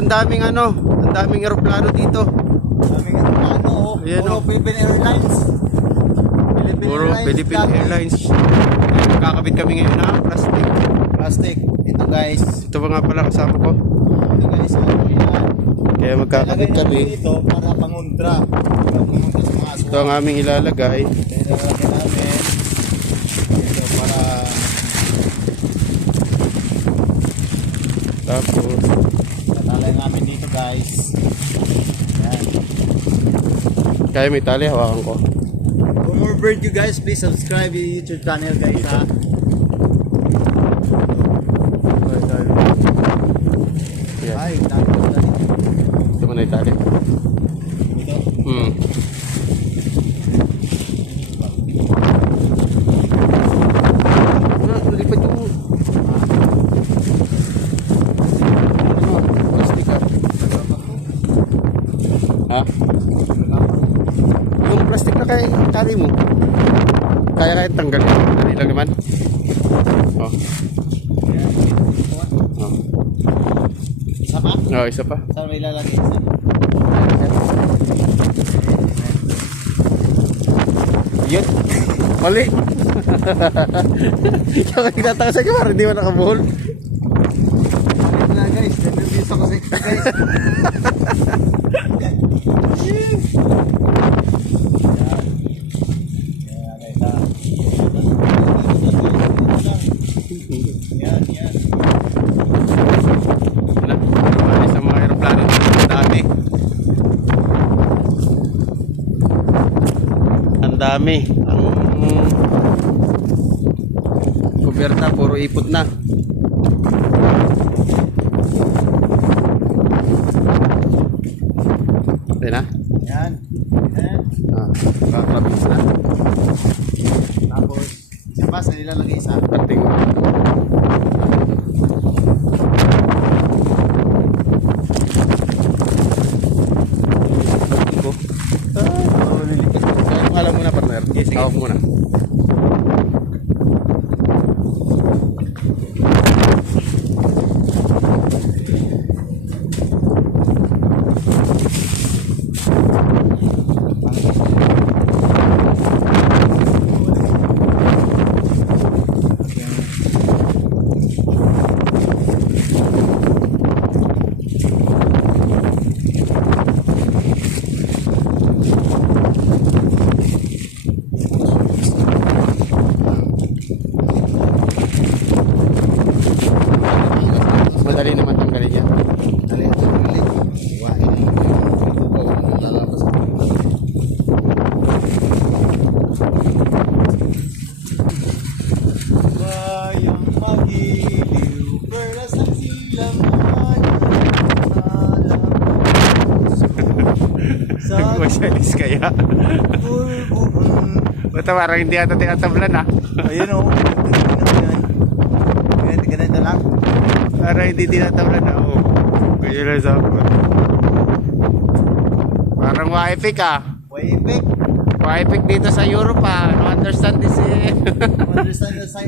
ang daming ano, ang daming eroplano dito. Daming ano, Ayan, puro oh. Philippine Airlines. Puro Philippine dati. Airlines. Kakabit kami ngayon na plastic. Plastic. Ito guys. Ito ba nga pala kasama ko? Ito guys. Ayan. Kaya magkakabit Ilalagay kami. natin dito para panguntra. Panguntra sa mga Ito ang aming ilalagay. Ilalagay namin. Ito para Tapos, natalay namin dito guys. Ayan. kaya may tali, hawakan ko. For more bird you guys, please subscribe yung YouTube channel guys ha. Yes. Ay, dali. Ito mo na yung tali. Ito. Lipad yung plastic ka. Ha? Yung plastic na kaya tali mo. Kaya tanggal. Dali lang naman. Oh. Oh. Isa pa? Oh, isa pa. Saan may ilalagay? Isa? Yun. Mali. Yung nagtataka sa kamar, hindi mo nakabuhol. Ito na guys, nervous ako sa ito guys. Yan. Alis ang mga aeroplano dito. Ang dami. Ang kuberta, puro ipot na. Ito na. Yan. Kaklabis na. Tapos, isa pa sa nilalagay isa. Pating. Ko. Kaya pangalan muna, partner. Sige. Tawag muna. Madali naman tanggalin yan. Dali. Iwain. Lalabas. Bayang magiliw, perlas ang silang Magsalis kaya. Basta parang hindi ata tinatablan ah. Ayun o. Ganito lang. Parang hindi tinatablan ah. Oh. Ganyan lang sa ako. Parang waipik ah. Waypik. Waipik dito sa Europe ah. No understand this eh. Understand na sa